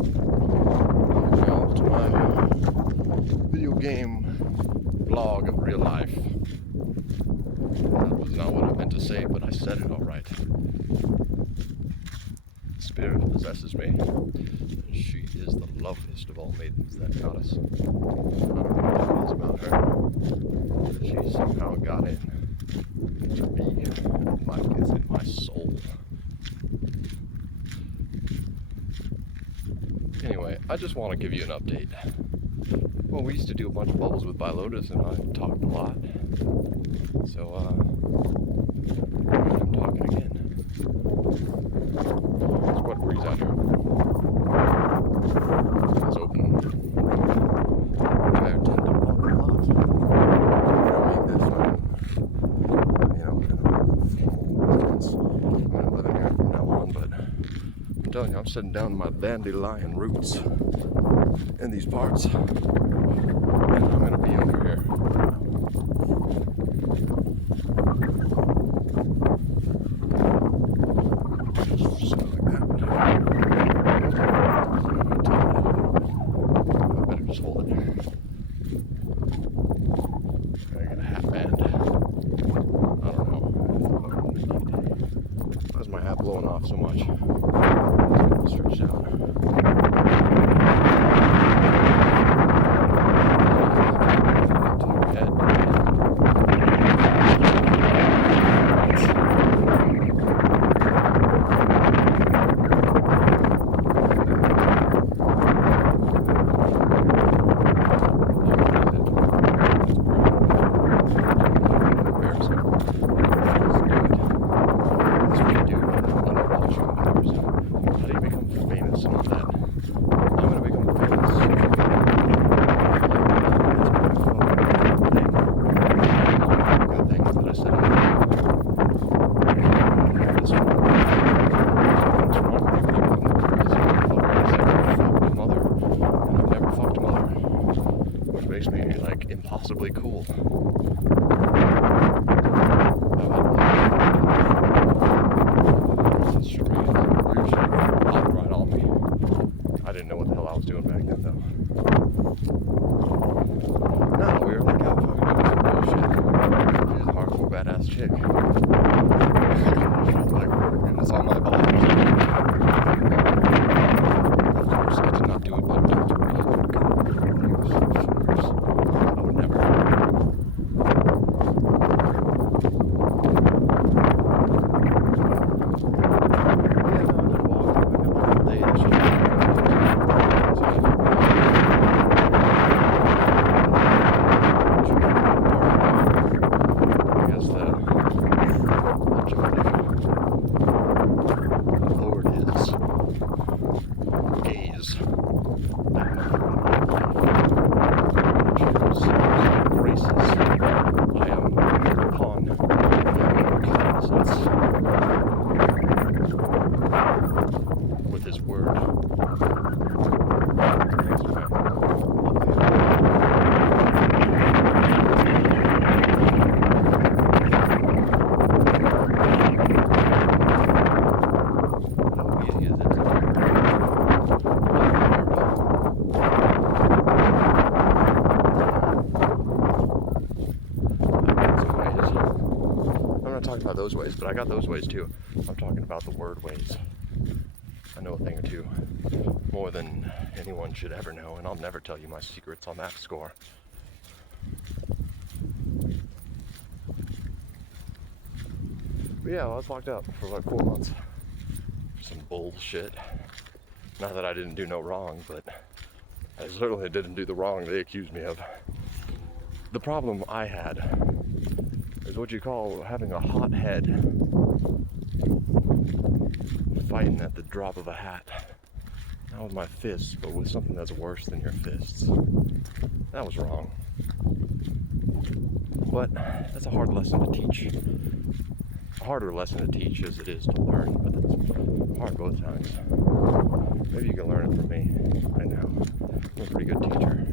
Y'all, to my video game vlog of real life. That was not what I meant to say, but I said it all right. Spirit possesses me. She is the loveliest of all maidens, that goddess. I don't know what it is about her. She somehow got in to me, and Mike is in my soul. Anyway, I just want to give you an update. Well, we used to do a bunch of bubbles with Bilotus, and I talked a lot. So, I'm talking again. It's quite a breeze out here. It's open. I tend to walk a lot. I make this I'm gonna live in here from now on, but I'm telling you, I'm sitting down my dandelion roots in these parts, and I'm gonna be over here. Just hold it. I got a hat band. I don't know. Why is my hat blowing off so much? Stretch out. Makes me like impossibly cool. Right on me. I didn't know what the hell I was doing back then, though. No, we were like out fucking doing some bullshit. She's a hardcore badass chick. She was like, it's on my balls. Of course, I did not do it, but I would never. With his word. How easy is it? I'm not talking about those ways, but I got those ways too. I'm talking about the word ways. I know a thing or two, more than anyone should ever know, and I'll never tell you my secrets on that score. But yeah, I was locked up for like 4 months. Some bullshit. Not that I didn't do no wrong, but I certainly didn't do the wrong they accused me of. The problem I had is what you call having a hot head. Fighting at the drop of a hat. Not with my fists, but with something that's worse than your fists. That was wrong. But that's a hard lesson to teach. A harder lesson to teach as it is to learn, but it's hard both times. Maybe you can learn it from me right now. I'm a pretty good teacher.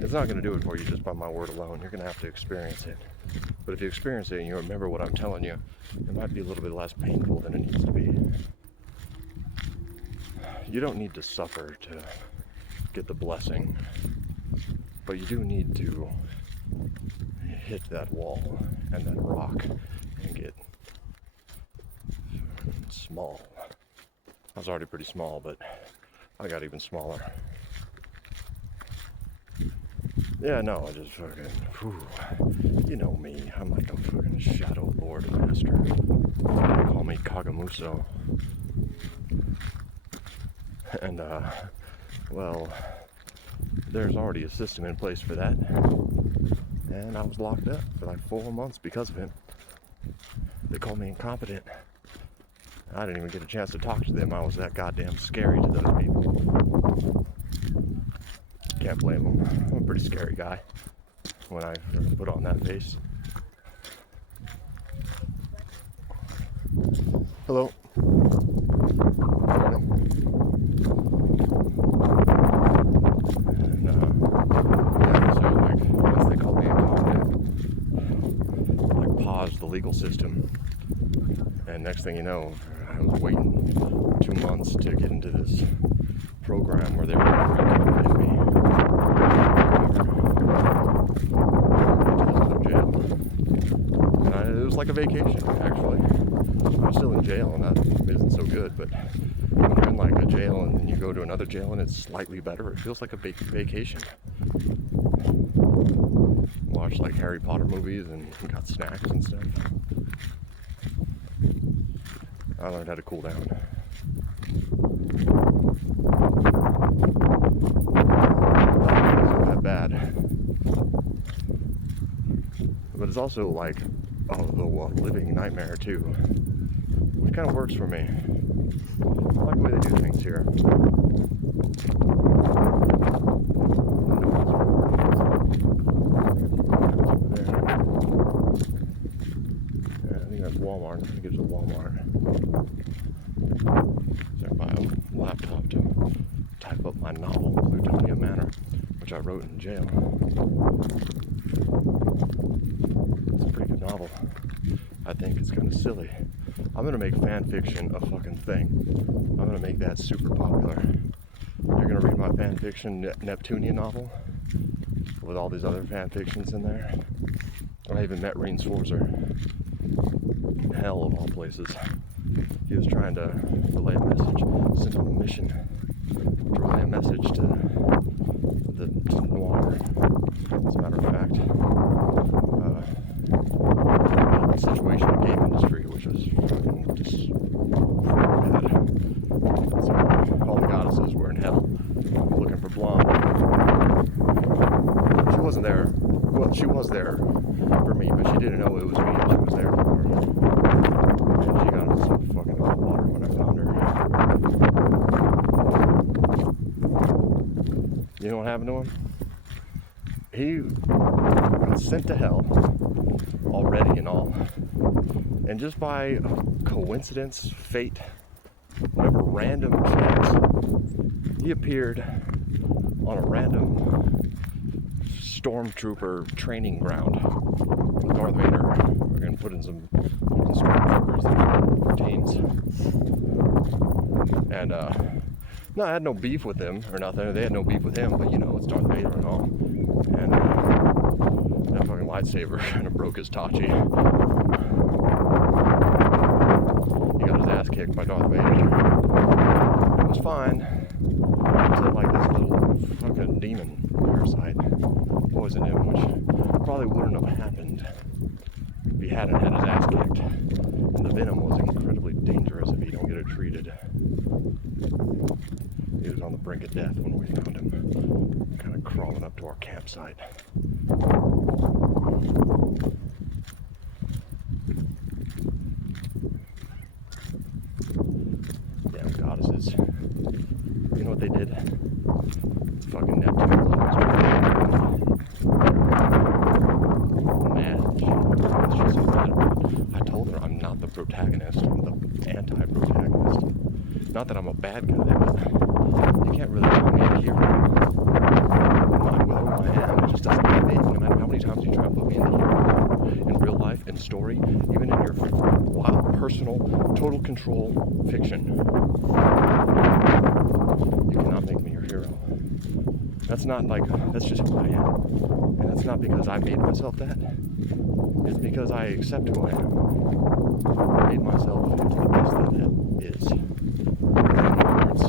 It's not going to do it for you just by my word alone. You're going to have to experience it. But if you experience it and you remember what I'm telling you, it might be a little bit less painful than it needs to be. you don't need to suffer to get the blessing, but you do need to hit that wall and that rock and get small. I was already pretty small, but I got even smaller. Yeah, no, I just fucking, you know me, I'm like a fucking shadow lord master. They call me Kagamuso. And, well, there's already a system in place for that. And I was locked up for like 4 months because of it. They called me incompetent. I didn't even get a chance to talk to them. I was that goddamn scary to those people. Can't blame them. I'm a pretty scary guy when I put on that face. Hello. Morning. And, yeah, so like, once they called me incompetent, like paused the legal system. And next thing you know, I was waiting 2 months to get into this program where they were going to rehabilitate me. And it was like a vacation, actually. I was still in jail, and that isn't so good, but when you're in like a jail and then you go to another jail and it's slightly better, it feels like a vacation. Watched like Harry Potter movies and got snacks and stuff. I learned how to cool down. It's not that bad. But it's also like the living nightmare too. Which kind of works for me. I like the way they do things here. Yeah, I think that's Walmart. I think it's a Walmart. So I buy a laptop to type up my novel, Plutonia Manor, which I wrote in jail. It's a pretty good novel. I think it's kind of silly. I'm gonna make fan fiction a fucking thing. I'm gonna make that super popular. You're gonna read my fan fiction Neptunian novel with all these other fan fictions in there. I even met Rean Sforza in hell of all places. He was trying to relay a message, sent on a mission to relay a message to noir. As a matter of fact, the situation in the game industry, which was fucking just bad. So all the goddesses were in hell looking for Blonde. She wasn't there. Well, she was there for me, but she didn't know it was me that she was there for. And she got into some fucking hot water when I found her. You know what happened to him? He got sent to hell already and all. And just by coincidence, fate, whatever random chance, he appeared on a random stormtrooper training ground with Darth Vader. We're gonna put in some stormtroopers that retains. And no, I had no beef with them or nothing. They had no beef with him, but you know, it's Darth Vader and all. And that fucking lightsaber kind of broke his Tachi. He got his ass kicked by Darth Vader. It was fine until like this little fucking demon parasite poisoned him, which probably wouldn't have happened if he hadn't had his ass kicked. And the venom was incredibly dangerous if you don't get it treated. He was on the brink of death when we found him, kind of crawling up to our campsite. Damn goddesses. You know what they did? Fucking Neptune closed. Mad. She's so mad about it. I told her I'm not the protagonist, I'm the anti-protagonist. Not that I'm a bad guy, but you can't really call me a hero. Not with who I am, it just doesn't fit. No matter how many times you try to put me in the hero, in real life, in story, even in your wild, personal, total control fiction. That's not like, that's just who I am. And that's not because I made myself that. It's because I accept who I am. I made myself into the best that is. In other words,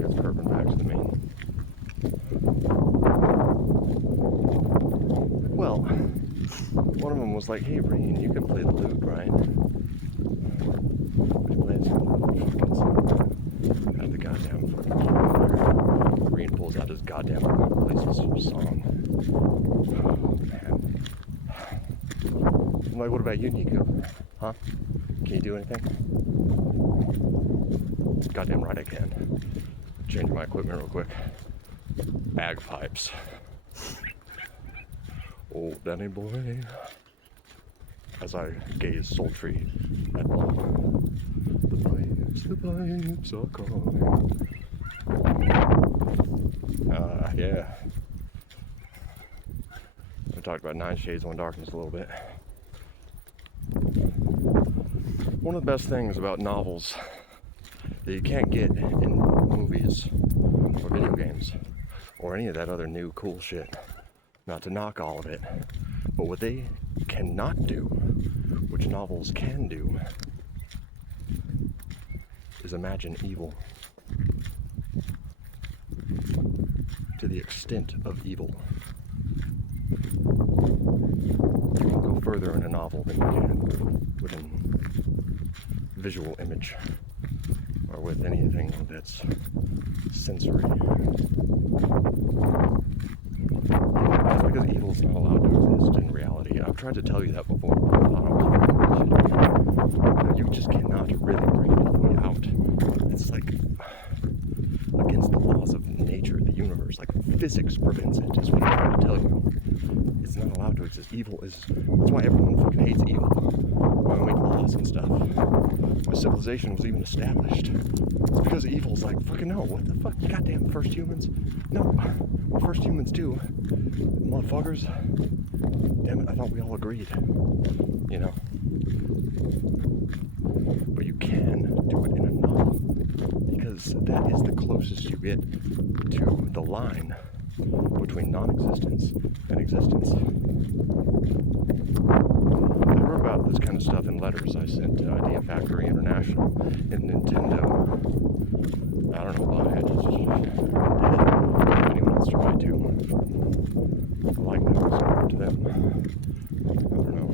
that's curving back to the main. Well, one of them was like, hey, Breen, you can play the lute, right? We played some fucking song. Had the goddamn fucking keyboard. Breen pulls out his goddamn plays this song. Oh, man. I'm like, what about you, Nikku? Huh? Can you do anything? Goddamn right I can. Change my equipment real quick. Bagpipes. Oh, Danny boy. As I gaze sultry at all. The pipes are calling. Yeah. I talked about 9 Shades, 1 Darkness a little bit. One of the best things about novels that you can't get in movies or video games or any of that other new cool shit, not to knock all of it, but what they cannot do, which novels can do, is imagine evil. To the extent of evil. You can go further in a novel than you can with a visual image or with anything that's sensory. That's because evil's not allowed to exist in reality. I've tried to tell you that before, but I thought I was really. You just cannot really bring it all the way out. It's like against the laws of nature, the universe. Like physics prevents it, is what I'm trying to tell you. It's not allowed to exist. Evil is, that's why everyone fucking hates evil. Why we make laws and stuff. Why civilization was even established. It's because evil's like, fucking no, what the fuck, goddamn first humans? No, what first humans do, motherfuckers, damn it, I thought we all agreed, you know? But you can do it in a novel, because that is the closest you get to the line between non-existence and existence. I wrote about this kind of stuff in letters I sent to Idea Factory International and Nintendo. I don't know why, I just did it. If anyone else to write to, I like that, so to them. I don't know.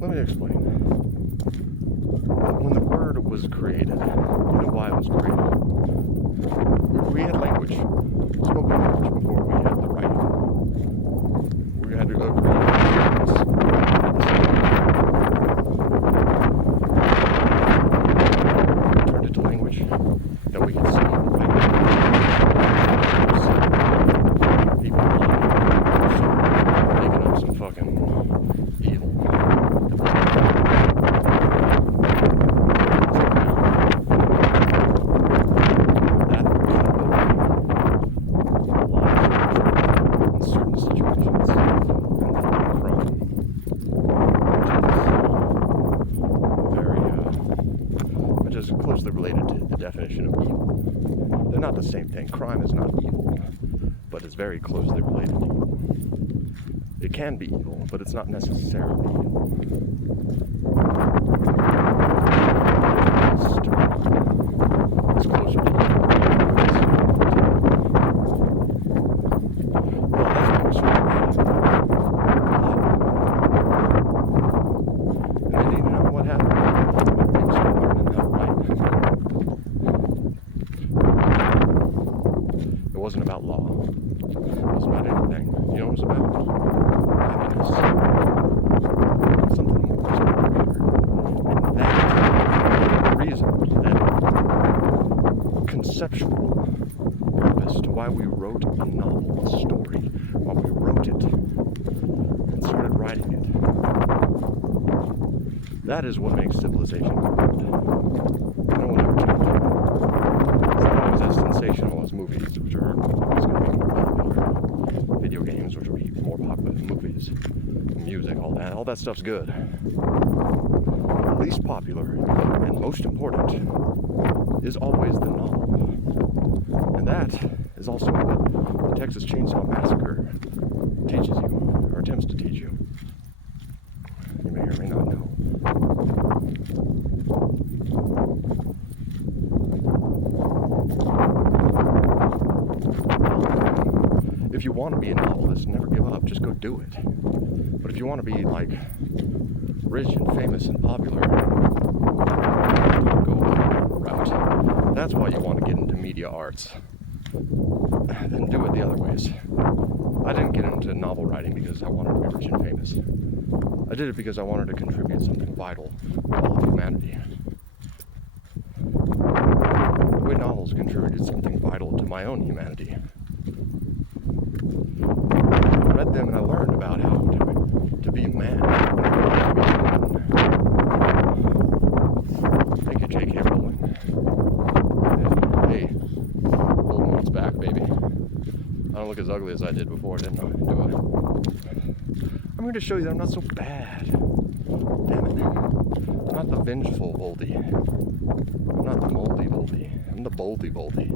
Let me explain. When the word was created, you know why it was created? We had language, spoken language, before we had the writing. We had to go create turned it to language that we could see and write. People making up some fucking evil. Closely related to the definition of evil. They're not the same thing. Crime is not evil, but it's very closely related to evil. It can be evil, but it's not necessarily evil. It's closer to evil. Well, that's what we're sort of and then, you know what happened? People started learning how to write. It wasn't about law. It wasn't about anything. You know what it was about? Happiness. Something more, something greater. And that reason, that conceptual purpose to why we wrote a novel, a story, why we wrote it and started writing it. That is what makes civilization good. No one ever told you. It's not movies, music, all that stuff's good. Least popular and most important is always the novel. And that is also what the Texas Chainsaw Massacre teaches you, or attempts to teach you. You may or may not know. If you want to be a novelist, never give up, just go do it. But if you want to be like rich and famous and popular, go route. That's why you want to get into media arts. Then do it the other ways. I didn't get into novel writing because I wanted to be rich and famous. I did it because I wanted to contribute something vital to all of humanity. The way novels contributed something vital to my own humanity. I read them and I learned about how to be a man. Thank you, J.K. Rowling. Hey, old one's back, baby. I don't look as ugly as I did before, do I? I'm going to show you that I'm not so bad. Damn it. I'm not the vengeful Voldy. I'm not the moldy Voldy. I'm the boldy Voldy.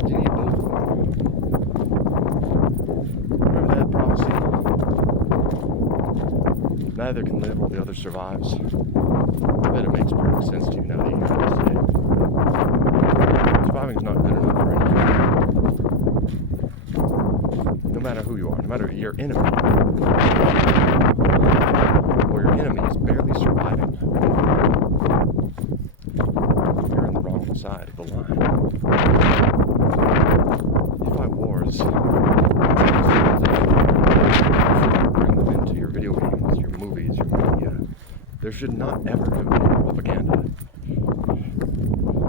Do you need both? Remember that prophecy? Neither can live while the other survives. I bet it makes perfect sense to you now that you hear this today. Surviving's not good enough for anything. No matter who you are, no matter your enemy, or your enemy is barely surviving, you're in the wrong side of the line. You fight wars, bring them into your video games, your movies, your media. There should not ever have been propaganda.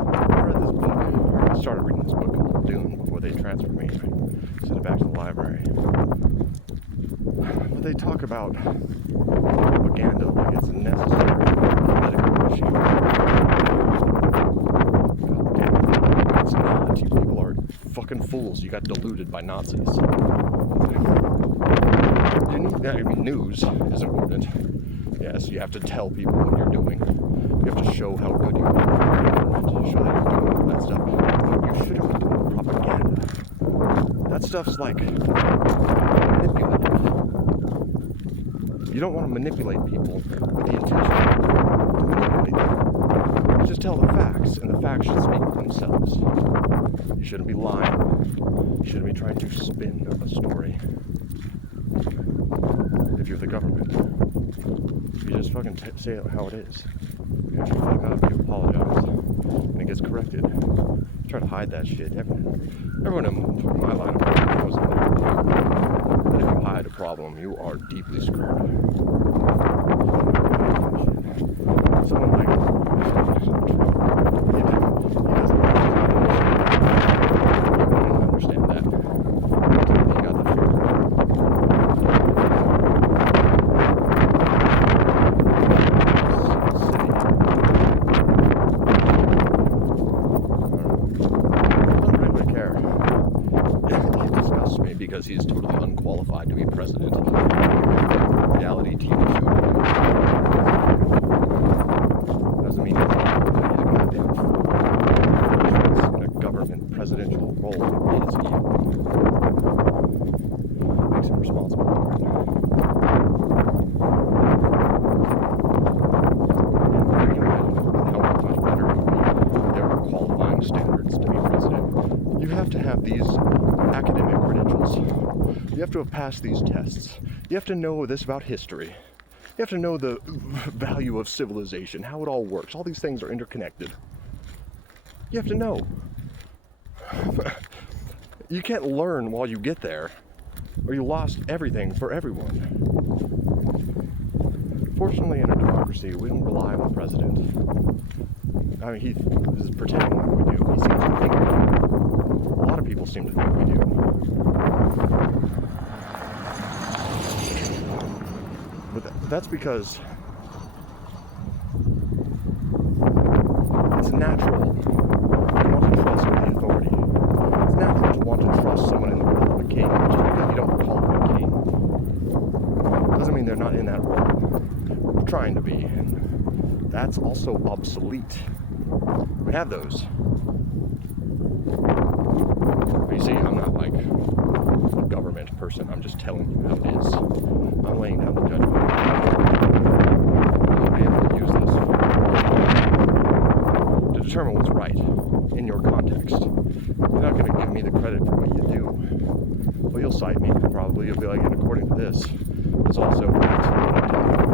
I read this book, I started reading this book called Dune before they transferred me. I sent it back to the library. But they talk about propaganda like it's a necessary political machine. God damn it. It's not. You people are fucking fools. You got deluded by Nazis. You need that. I mean, news is important. Yes, you have to tell people what you're doing. You have to show how good you are for the government, show that you're doing all that stuff. But you shouldn't be doing propaganda. That stuff's like manipulative. You don't want to manipulate people with the intention to manipulate them. You just tell the facts, and the facts should speak for themselves. You shouldn't be lying. You shouldn't be trying to spin a story. If you're the government, you just fucking say it how it is. If you fuck up, you apologize, and it gets corrected. Try to hide that shit. Everyone in my line of work knows that if you hide a problem, you are deeply screwed. Someone like Trump, he doesn't understand that. He got the fear. Because he's totally unqualified to be president. Reality TV show. Doesn't mean he's a goddamn fool. In a government presidential role is evil. Makes him responsible for it. And you can imagine how much better it would be if there were qualifying standards to be president. You have to have these academic credentials. You have to have passed these tests. You have to know this about history. You have to know the value of civilization, how it all works. All these things are interconnected. You have to know. You can't learn while you get there, or you lost everything for everyone. Fortunately, in a democracy, we don't rely on the president. I mean, he is pretending like we do. He seems to think we do. A lot of people seem to think we do. But that's because it's natural to want to trust the authority. It's mean they're not in that role. We're trying to be, and that's also obsolete. We have those. But you see, I'm not like a government person. I'm just telling you how it is. I'm laying down the judgment. You'll be able to use this to determine what's right in your context. You're not going to give me the credit for what you do. Well, you'll cite me. Probably you'll be like, and according to this, is also what I'm talking about.